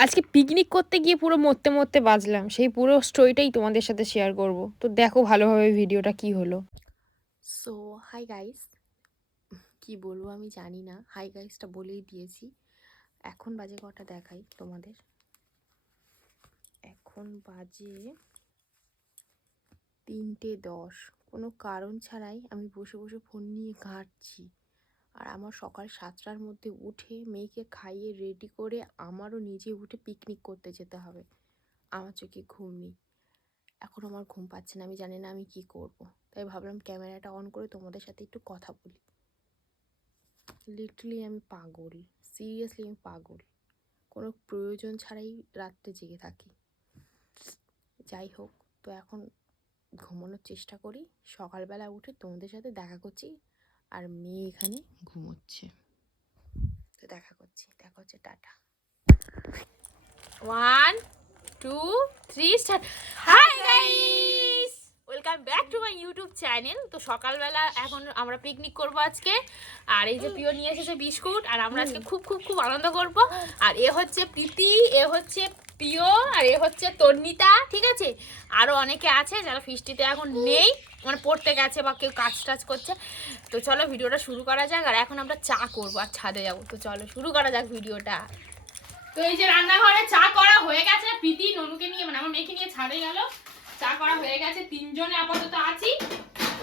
আজকে পিকনিক করতে গিয়ে পুরো মরতে মরতে বাজলাম সেই পুরো স্টোরিটাই তোমাদের সাথে শেয়ার করব। তো দেখো ভালোভাবে ভিডিওটা কি হলো। সো হাই গাইস কি বলব আমি জানি না। হাই গাইসটা বলেই দিয়েছি। এখন বাজে কটা দেখাই তোমাদের। এখন বাজে তিনটে দশ। কোনো কারণ ছাড়াই আমি বসে বসে ফোন নিয়ে ঘাঁটছি। আর আমার সকাল সাতটার মধ্যে উঠে মেয়েকে খাইয়ে রেডি করে আমারও নিজে উঠে পিকনিক করতে যেতে হবে। আমার চোখে ঘুম নেই। এখন আমার ঘুম পাচ্ছে না, আমি জানি না আমি কি করব। তাই ভাবলাম ক্যামেরাটা অন করে তোমাদের সাথে একটু কথা বলি। লিটারলি আমি পাগল সিরিয়াসলি আমি পাগল। কোনো প্রয়োজন ছাড়াই রাত্রে জেগে থাকি। যাই হোক, তো এখন ঘুমানোর চেষ্টা করি। সকালবেলা উঠে তোমাদের সাথে দেখা করছি। আর মেয়ে এখানে ঘুমোচ্ছে। তো দেখা করছি। দেখা হচ্ছে tata. One two three start welcome back to my YouTube channel তো সকালবেলা এখন আমরা পিকনিক করব আজকে। আর এই যে প্রিয় নিয়ে এসেছে বিস্কুট, আর আমরা আজকে খুব খুব খুব আনন্দ করব। আর এ হচ্ছে প্রীতি, এ হচ্ছে প্রিয়, আর এ হচ্ছে তন্নিতা, ঠিক আছে? আরও অনেকে আছে যারা ফিস্টিতে এখন নেই মানে পড়তে গেছে বা কেউ কাজ টাজ করছে। তো চলো ভিডিওটা শুরু করা যাক, আর এখন আমরা চা করব, আর ছাদে যাব। তো চলো শুরু করা যাক ভিডিওটা। তো এই যে রান্নাঘরে চা করা হয়ে গেছে, প্রীতি, ননুকে নিয়ে মানে আমার মেয়েকে নিয়ে ছাদে গেল। চা করা হয়ে গেছে তিনজনে আপাতত আছি।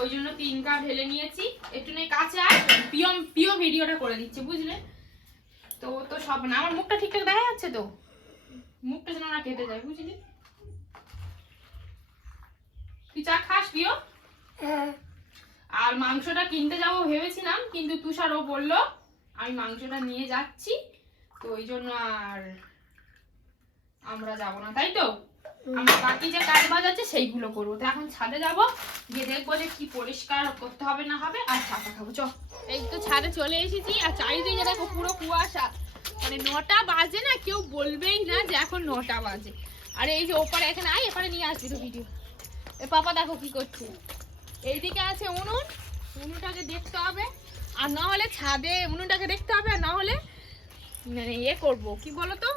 ওই জন্য তিন কাপ ঢেলে নিয়েছি। একটু নেই কাছে আর পিও পিও ভিডিওটা করে দিচ্ছে বুঝলে? তো তো সব না আমার মুখটা ঠিকঠাক দেখা যাচ্ছে তো? মুখটা যেন না কেটে যায় বুঝলি? তুই চা খাস প্রিয় আর মাংসটা কিনতে যাব ভেবেছিলাম কিন্তু তুষার ও বলল আমি মাংসটা নিয়ে যাচ্ছি। তো ওই জন্য আর আমরা যাব না তাই তো? আমরা বাকি যে কাজ বাজ আছে সেইগুলো করব। তো এখন ছাদে যাব গিয়ে দেখব যে কি পরিষ্কার করতে হবে না হবে আর চাটা খাব চ এই তো ছাদে চলে এসেছি আর চারিদিকে দেখো পুরো কুয়াশা। মানে নটা বাজে না কেউ বলবেই না যে এখন নটা বাজে। আর এই যে ওপারে এখানে আয় এপারে নিয়ে আসবি তো ভিডিও। এ পাপা দেখো কি করছে। এইদিকে আছে উনুন উনুনটাকে দেখতে হবে। আর না হলে ছাদে উনুনটাকে দেখতে হবে আর না হলে মানে ইয়ে করব। কি বলতো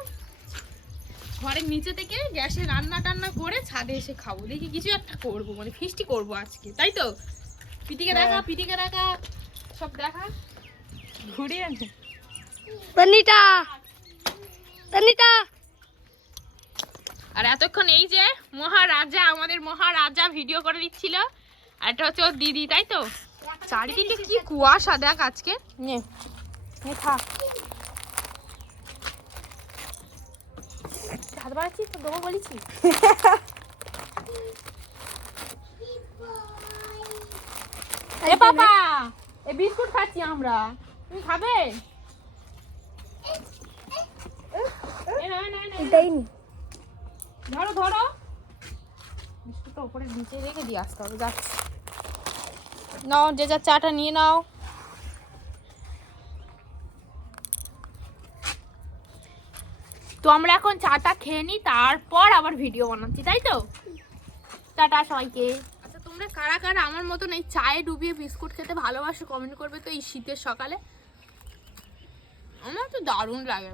ঘরের নিচে থেকে গ্যাসে রান্না টান্না করে ছাদে এসে খাব। দেখি কিছু একটা করব মানে ফিস্টি করব আজকে তাই তো? পিটিকে দেখা পিটিকে দেখা সব দেখা। ঘুরে আনে তনিতা তনিতা আর এতক্ষণ এই যে মহারাজা আমাদের মহারাজা ভিডিও করে দিচ্ছিল আর এটা হচ্ছে ওর দিদি তাই তো? চারিদিকে কি কুয়াশা দেখ আজকে। নে নে হাত বাড়াচ্ছিস তো দেবো বলেছি এ পাপা এ বিস্কুট খাচ্ছি আমরা তুমি খাবে ধরো ধরো বিস্কুটটা উপরে নিচে রেখে দিয়ে আসতে হবে যাচ্ছি নাও যে যার চাটা নিয়ে নাও তো আমরা এখন চাটা খেয়ে নিই তারপর আবার ভিডিও বানাচ্ছি তাই তো? টাটা সবাইকে। আচ্ছা তোমরা কারা কারা আমার মতন এই চায়ে ডুবিয়ে বিস্কুট খেতে ভালোবাসো কমেন্ট করবে তো এই শীতের সকালে। আমার তো দারুণ লাগে।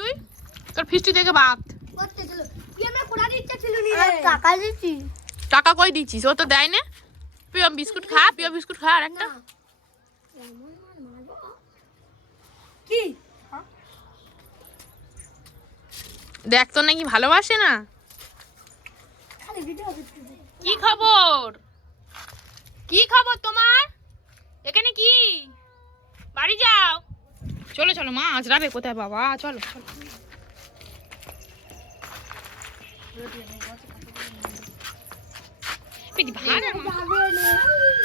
তুই? তোর ফিস্টি থেকে ভাত কি আমরা ইচ্ছা ছিল নি? টাকা দিচ্ছি। টাকা কই দিচ্ছিস? ও তো দেয় না। পিও বিস্কুট খা পিও বিস্কুট খা আর একটা। কি? দেখ তো নাকি ভালোবাসে না। খালি ভিডিও করতে কি খবর? কি খবর তোমার? এখানে কি? বাড়ি যাও। চলো চলো মা আজরাবে কোথায় বাবা? চলো চলো।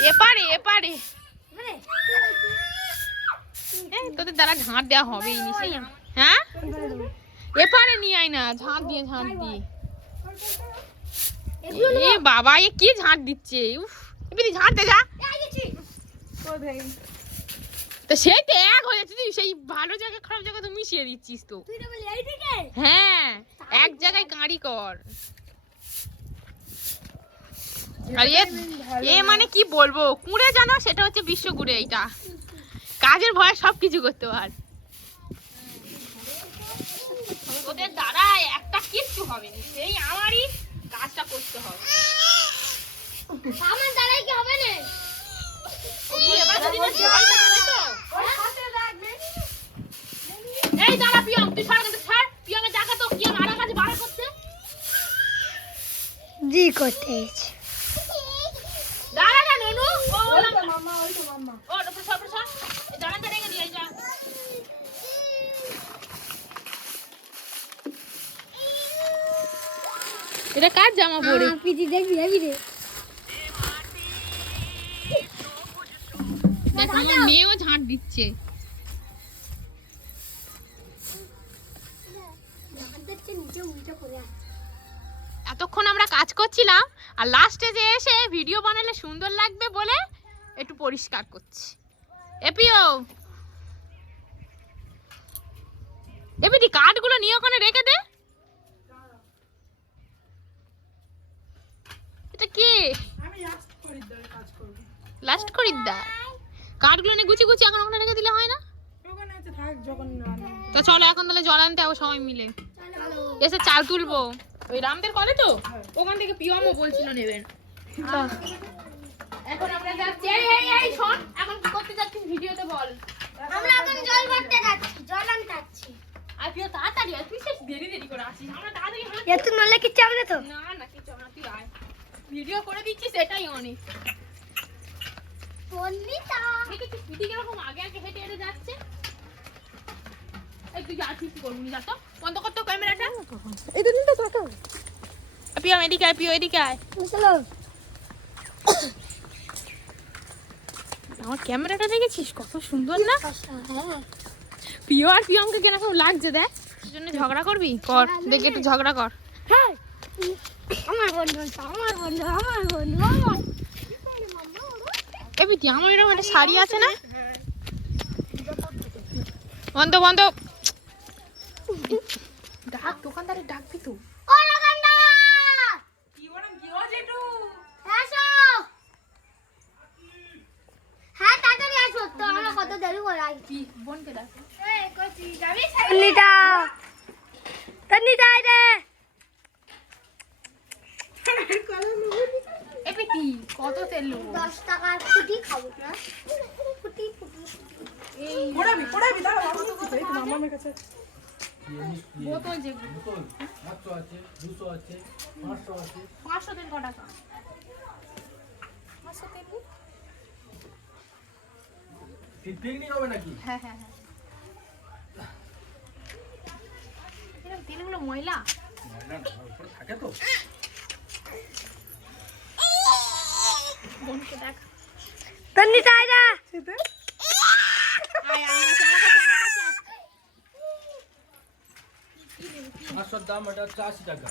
এপারে এপারে। তোদের দ্বারা ঝাঁট দেওয়া হবে নিশ্চয়ই। হ্যাঁ? এপারে নিয়ে আয় না ঝাঁট দিয়ে ঝাঁট দিয়ে। এ বাবা এ কি ঝাঁট দিচ্ছে? উফ এমনি ঝাঁট দে যা। তো সেই তো এক হয়ে যাচ্ছে তুই সেই ভালো জায়গা খারাপ জায়গা তো মিশিয়ে দিচ্ছিস তো। হ্যাঁ এক জায়গায় কাঁড়ি কর। আর এ মানে কি বলব? কুঁড়ে জানো সেটা হচ্ছে বিশ্ব কুঁড়ে এইটা। কাজের ভয়ে সব কিছু করতে পার ওদের দ্বারা একটা কিচ্ছু হবে না সেই আমারই কাজটা করতে হবে। আমার দ্বারাই কি হবে না? হ্যাঁ, হ্যাঁ, হ্যাঁ। দাঁড়া পিয়ম তুই সর কিন্তু সর। পিয়মের জায়গা তো কাছে বাড়া করতে জি করতে দাঁড়া না ননু। ও মামা ওই তো মামা। ও তো সব সর। দাঁড়া দাঁড়া দিয়ে যা। এটা কার জামা পরে? পিটি দেখবি হেবি রে। দেখ আমার মেয়েও ঝাঁট দিচ্ছে। এতক্ষণ আমরা কাজ করছিলাম আর লাস্টে যে এসে ভিডিও বানালে সুন্দর লাগবে বলে একটু পরিষ্কার করছি। এপিও এপিটি কাঠগুলো নিয়ে ওখানে রেখে দে। এটা কি? লাস্ট খরিদ্দার? কাঠগুলো নিয়ে গুছি গুছি এখন ওখানে রেখে দিলে হয় না? তো চলো এখন তাহলে জল আনতে হবে সবাই মিলে। এসে চাল তুলবো। ওই রামদের কলে তো? ওখান থেকে পিওমও বলছিল নেবেন এখন আমরা যাচ্ছি। এই এই এই শোন এখন কি করতে যাচ্ছিস ভিডিওতে বল। আমরা এখন জল ভরতে যাচ্ছি জল আনতে যাচ্ছি। আর পিও তাড়াতাড়ি আয় তুই শেষ দেরি দেরি করে আসিস। আমরা তাড়াতাড়ি এত নলে কিচ্ছু হবে তো? না তুই ভিডিও করে দিচ্ছি সেটাই অনেক। বন্দিতা। দেখেছিস পিটি কীরকম আগে আগে হেঁটে হেঁটে যাচ্ছে? এই তুই যাচ্ছিস কি করবি যা তো। বন্ধ করতো ক্যামেরাটা। এই তো তাকাও। পিও এদিকে আয় পিও এদিকে আয়। চলো। আমার ক্যামেরাটা দেখেছিস? কত সুন্দর না? হ্যাঁ। পিও আর পিয়মকে কীরকম লাগছে দেখ? এর জন্য ঝগড়া করবি? কর দেখে একটু ঝগড়া কর। হ্যাঁ। আমার বন্ধু আমার বন্ধু আমার বন্ধু আমার এ বিটি আমার এরকম একটা শাড়ি আছে না? বন্ধ বন্ধ। ডাক দোকানদারে ডাকবি তো। ও দোকানদার! এসো হ্যাঁ তাড়াতাড়ি আসো তো আমরা কত দেরি করে আসি কি বোনকে ডাক তন্নিতা তন্নিতা আয় রে কত তেল নেব? দশ টাকার ফুটি খাব না। ফুটি ফুটি এই পড়াবি পড়াবি দাঁড়া আমার তো এই তো মামার কাছে বোতল যেগুলো বোতল একশো আছে দুশো আছে পাঁচশো আছে। পাঁচশো তেল ক টাকা পাঁচশো তেল পিকনিক হবে নাকি? হ্যাঁ হ্যাঁ হ্যাঁ। এরকম তেলগুলো ময়লা? ময়লা থাকে তো। বোনকে দেখ। তন্নিতা আয় রে আয় আয় আমার কাছে, আমার কাছে, আমার কাছে। পাঁচশোর দাম এটা হচ্ছে আশি টাকা।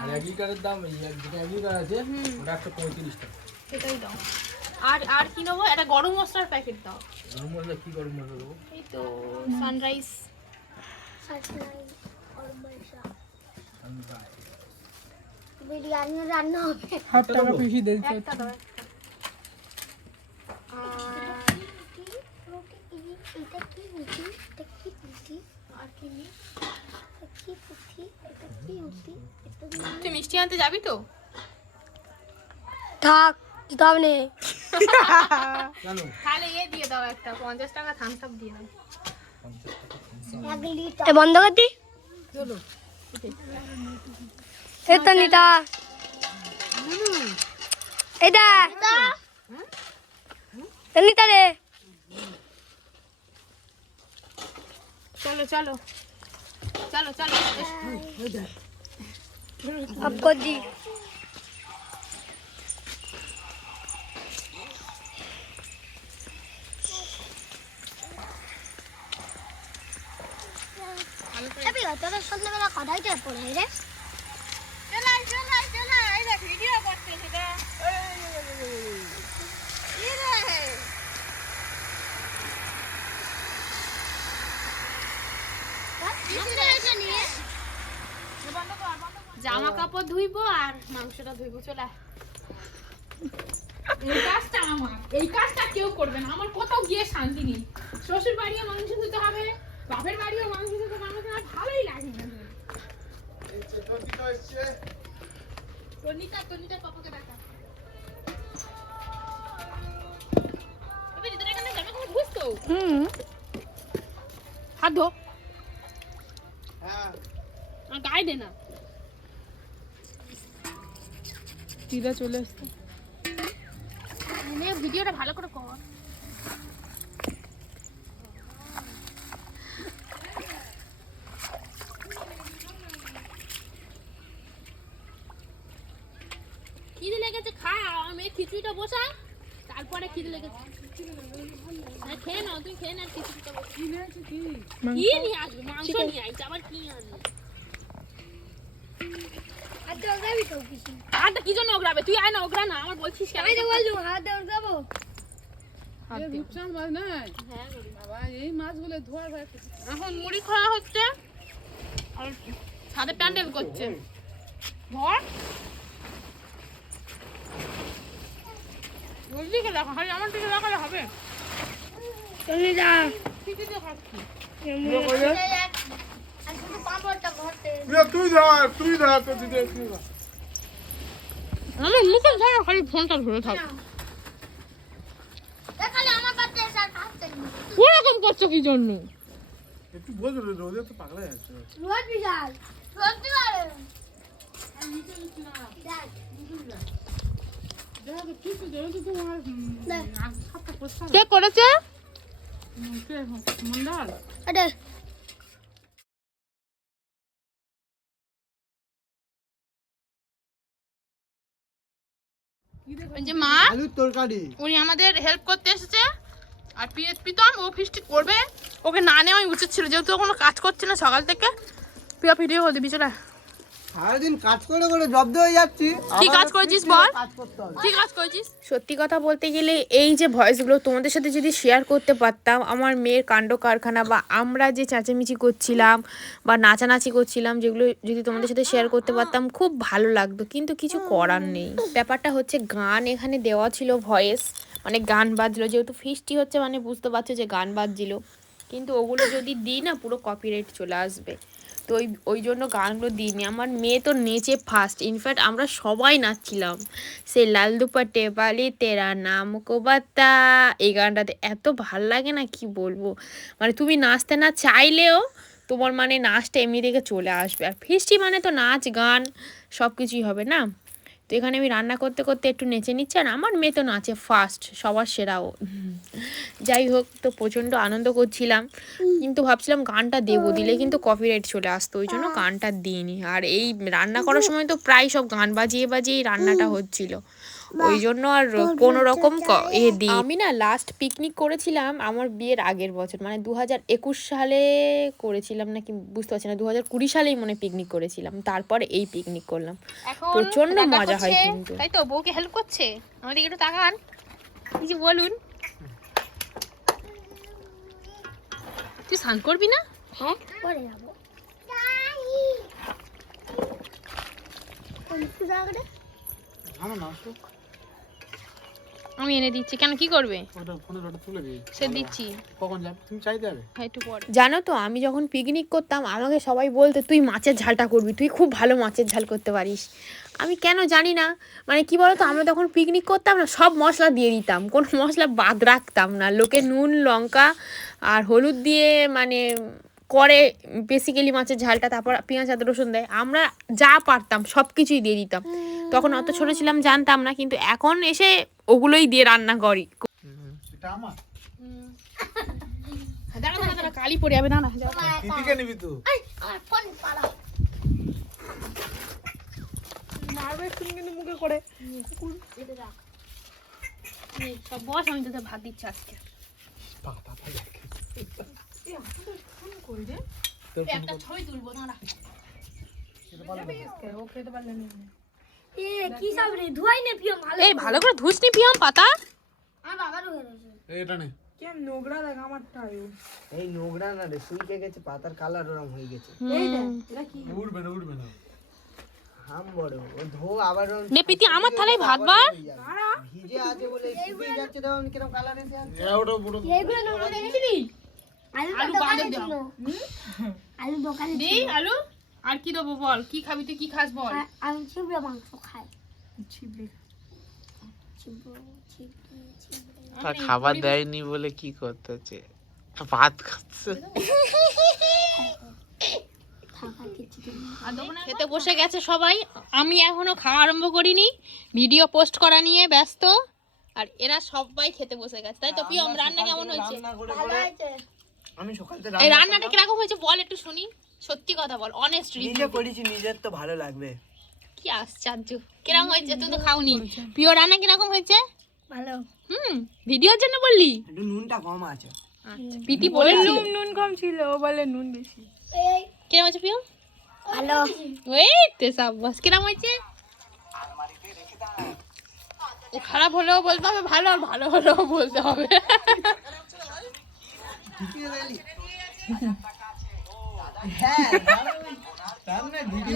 আর এক লিটারের দাম এই যেটা এক লিটার আছে ওটা একশো পঁয়ত্রিশ টাকা। সেটাই দাও আর আর কি নেব? একটা গরম মশলার প্যাকেট দাও। গরম মশলা কি গরম মশলা দেবো? এই তো সানরাইজ বিরিয়ানি রান্না হবে। হাফ টাকা বেশি দিয়েছে একটা দাও একটা। এটা কি রুটি এটা কি রুটি আর কি নিই? এটা কি রুটি এটা কি রুটি এটা তুই মিষ্টি আনতে যাবি তো? থাক দিতে হবে না। তাহলে এ দিয়ে দাও একটা পঞ্চাশ টাকা থামস আপ দিয়ে দাও। এ বন্ধ কর দি। এ তো নিতা। এটা নিতা রে। চলো চলো। চলো চলো। আপকো জি তোরা সন্ধ্যাবেলা কথাই পড়ে রে চলাই চলাই চলাই ভিডিও কাপড় ধুইবো আর মাংসটা ধুইবো চলে এই কাজটা আমার এই কাজটা কেউ করবে না। আমার কোথাও গিয়ে শান্তি নেই। শ্বশুর বাড়িও মাংস ধুতে হবে বাপের বাড়িও মাংস ধুতে হবে আমার ভালোই লাগে না। পাপাকে দেখা। হুম। হাত ধো। হ্যাঁ গায়ে দে না। দিদা চলে আসছে। নে ভিডিওটা ভালো করে কর। খিদে লেগেছে খা আমি খিচুড়িটা বসা তারপরে খিদে লেগেছে। হ্যাঁ, খেয়ে নাও তুই খেয়ে না খিচুড়িটা কি নিয়ে আসবে? মাংস নিয়ে আসবে আবার কি আনবে? হাত দেওয়া যাবি তো কিছু হাতটা কি জন্য ওগরাবে তুই আয় না ওগরা না আমার বলছিস কেন? আমি তো বললুম হাত দেওয়া যাব হ্যাঁ করি। বাবা এই মাছগুলো ধোয়া এখন মুড়ি খাওয়া হচ্ছে আর ছাদে প্যান্ডেল করছে। ঘর ওর দিকে দেখো খালি আমার দিকে দেখালে হবে তুমি যা। ঠিকই তো খাচ্ছি। আর শুধু পাঁপড়টা ঘরতে তুই ধর তুই ধর তো দিদি আমার মুখে ধরো খালি ফোনটা ধরে থাক। দেখালে আমার বাচ্চা এসে আর খাচ্ছে না ওরকম করছ কি জন্য? একটু বোঝ রে, রোদে তো পাগলা যাচ্ছে রোদ বিশাল রোদ বিশাল কে করেছে মন্ডল এটা যে মা আলুর তরকারি। উনি আমাদের হেল্প করতে এসেছে। আর পিএস প্রীতম ও ফিস্টি করবে। ওকে না নেওয়াই উচিত ছিল যেহেতু কোনো কাজ করছে না সকাল থেকে। প্রিয়া ভিডিও করে দিবি চলে সারাদিন কাজ করে করে জব্দ হয়ে যাচ্ছি। কি কাজ করেছিস বল? কাজ করতে হবে। কি কাজ করেছিস? সত্যি কথা বলতে গেলে এই যে ভয়েসগুলো তোমাদের সাথে যদি শেয়ার করতে পারতাম আমার মেয়ের কাণ্ড কারখানা বা আমরা যে চেঁচামেচি করছিলাম বা নাচানাচি করছিলাম যেগুলো যদি তোমাদের সাথে শেয়ার করতে পারতাম খুব ভালো লাগতো। কিন্তু কিছু করার নেই। ব্যাপারটা হচ্ছে গান এখানে দেওয়া ছিল ভয়েস। মানে গান বাজলো। যেহেতু ফিস্টি হচ্ছে মানে বুঝতে পারছ যে গান বাজছিল। কিন্তু ওগুলো যদি দিই না পুরো কপিরাইট চলে আসবে। তো ওই ওই জন্য গানগুলো দিইনি। আমার মেয়ে তো নেচে ফার্স্ট ইনফ্যাক্ট আমরা সবাই নাচছিলাম। সে লাল দুপাটে বালি, তেরা নাম কোবাতা। এই গানটাতে এত ভালো লাগে না, কি বলব? মানে তুমি নাচতে না চাইলেও তোমার মানে নাচটা এমনি থেকে চলে আসবে। আর ফিস্টি মানে তো নাচ, গান সব কিছুই হবে না? তো এখানে আমি রান্না করতে করতে একটু নেচে নিচ্ছি আর আমার মেয়ে তো নাচে ফার্স্ট সবার সেরাও যাই হোক তো প্রচণ্ড আনন্দ করছিলাম কিন্তু ভাবছিলাম গানটা দেবো দিলে কিন্তু কপিরাইট চলে আসতো ওই জন্য গানটা দিইনি। আর এই রান্না করার সময় তো প্রায় সব গান বাজিয়ে বাজিয়েই রান্নাটা হচ্ছিল। ওই জন্য আর কোনো রকম এ দিই আমি না লাস্ট পিকনিক করেছিলাম আমার বিয়ের আগের বছর মানে দু হাজার একুশ সালে করেছিলাম নাকি বুঝতে পারছি না দু হাজার কুড়ি সালেই মনে পিকনিক করেছিলাম তারপরে এই পিকনিক করলাম। প্রচণ্ড মজা হয় কিন্তু। তাই তো বউকে হেল্প করছে? আমাদের একটু তাকান। কিছু বলুন। তুই স্নান করবি না? হ্যাঁ? পরে যাব। আমার আমি এনে দিচ্ছি। কেন কি করবে? সে দিচ্ছি। কখন তুমি চাইতে হবে? হ্যাঁ একটু পরে। জানো তো আমি যখন পিকনিক করতাম আমাকে সবাই বলতো তুই মাছের ঝালটা করবি তুই খুব ভালো মাছের ঝাল করতে পারিস। আমি কেন জানি না। মানে কি বলতো আমরা তখন পিকনিক করতাম না সব মশলা দিয়ে দিতাম। কোনো মশলা বাদ রাখতাম না। লোকে নুন লঙ্কা আর হলুদ দিয়ে মানে করে বেসিক্যালি মাছের ঝালটা তারপর পেঁয়াজ আদা রসুন দেয়। আমরা যা পারতাম সব কিছুই দিয়ে দিতাম। তখন অত ছোটো ছিলাম জানতাম না। কিন্তু এখন এসে ওগুলোই দিয়ে রান্না করি। কালি পড়ে যাবে দাঁড়া দিদিকে নিবি তো আমার ফোন পাড়াও মারবে তুমি কিন্তু মুখে করে। সব বস আমি তোদের ভাত দিচ্ছি আজকে। তোর একটা ছবি তুলবো দাঁড়া। ও খেতে পারলে না। এই ভালো করে ধুসনি পিয়াম পাতা। আমার বাবারও গেছে এটা নে। কেম নোংরা দেখ আমারটা এই নোংরা না রে শুইকে গেছে পাতার কালার ওরম হয়ে গেছে। এই এটা কি? উঠবে না উঠবে না। হাম বড় ও ধো আবার নে আমার ভাত বার ভিজে আছে বলে শুকিয়ে যাচ্ছে তখন কিরম কালার এসে আছে। ওটা পুরো এইগুলো নোংরা দেখেছিলি আলু আলু দোকানে দাও। আলু দোকানে দিই আলু। আর কি দেবো বল? কি খাবি তুই? কি খাস বল? আমি মাংস খাই। খাবার দেয়নি বলে কি করতেছে? ভাত খাচ্ছে। খেতে বসে গেছে সবাই। আমি এখনও খাওয়া আরম্ভ করিনি। ভিডিও পোস্ট করা নিয়ে ব্যস্ত। আর এরা সবাই খেতে বসে গেছে। তাই তো পিয়ম রান্না কেমন হয়েছে। আমি সকাল এই রান্নাটা কীরকম হয়েছে বল একটু শুনি। সত্যি কথা বল অনেস্ট নিজে করেছি নিজের তো ভালো লাগবে। কি আশ্চর্য। কীরকম হয়েছে? তুই তো খাওনি। প্রিয় রান্না কীরকম হয়েছে? ভালো। হুম ভিডিওর জন্য বললি? একটু নুনটা কম আছে। আচ্ছা। পিতি বলেছিল নুন কম ছিল ও বলে নুন বেশি। কীরকম হয়েছে প্রিয়? ভালো। ওই তে সাব্বাস কীরকম হয়েছে? খারাপ হলেও বলতে হবে ভালো ভালো হলেও বলতে হবে।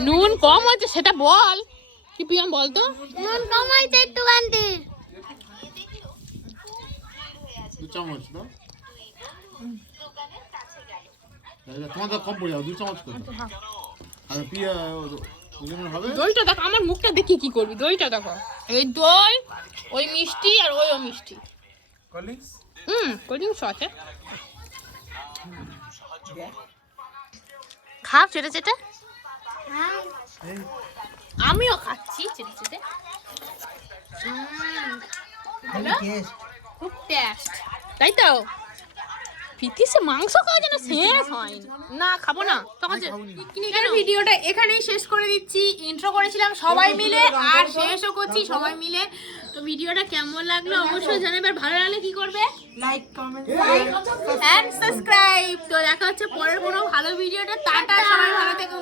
নুন কম হচ্ছে সেটা বল। কি পিয়াম বলতো নুন কমাইছে একটু গান্তি দু চামচ না তোমার তো কম পড়ে যাবে দু চামচ করে আর পিয়া দইটা দেখো আমার মুখটা দেখি কি করবি? দইটা দেখো। এই দই ওই মিষ্টি আর ওইও মিষ্টি। হুম কোল্ড ড্রিঙ্কস আছে। খাও চেটে চেটে। আমিও খাচ্ছি চেটে চেটে। খুব টেস্ট তাই তো? প্রীতি সে মাংস খাওয়া যেন শেষ হয়নি না খাব না। তখন এখানে ভিডিওটা এখানেই শেষ করে দিচ্ছি। ইন্ট্রো করেছিলাম সবাই মিলে আর শেষও করছি সবাই মিলে। তো ভিডিওটা কেমন লাগল? অবশ্যই জানাবে। আর ভালো লাগলে কি করবে? লাইক কমেন্ট সাবস্ক্রাইব তো দেখা হচ্ছে পরের কোনো ভালো ভিডিওটা টাটা সবাই ভালো থেকো।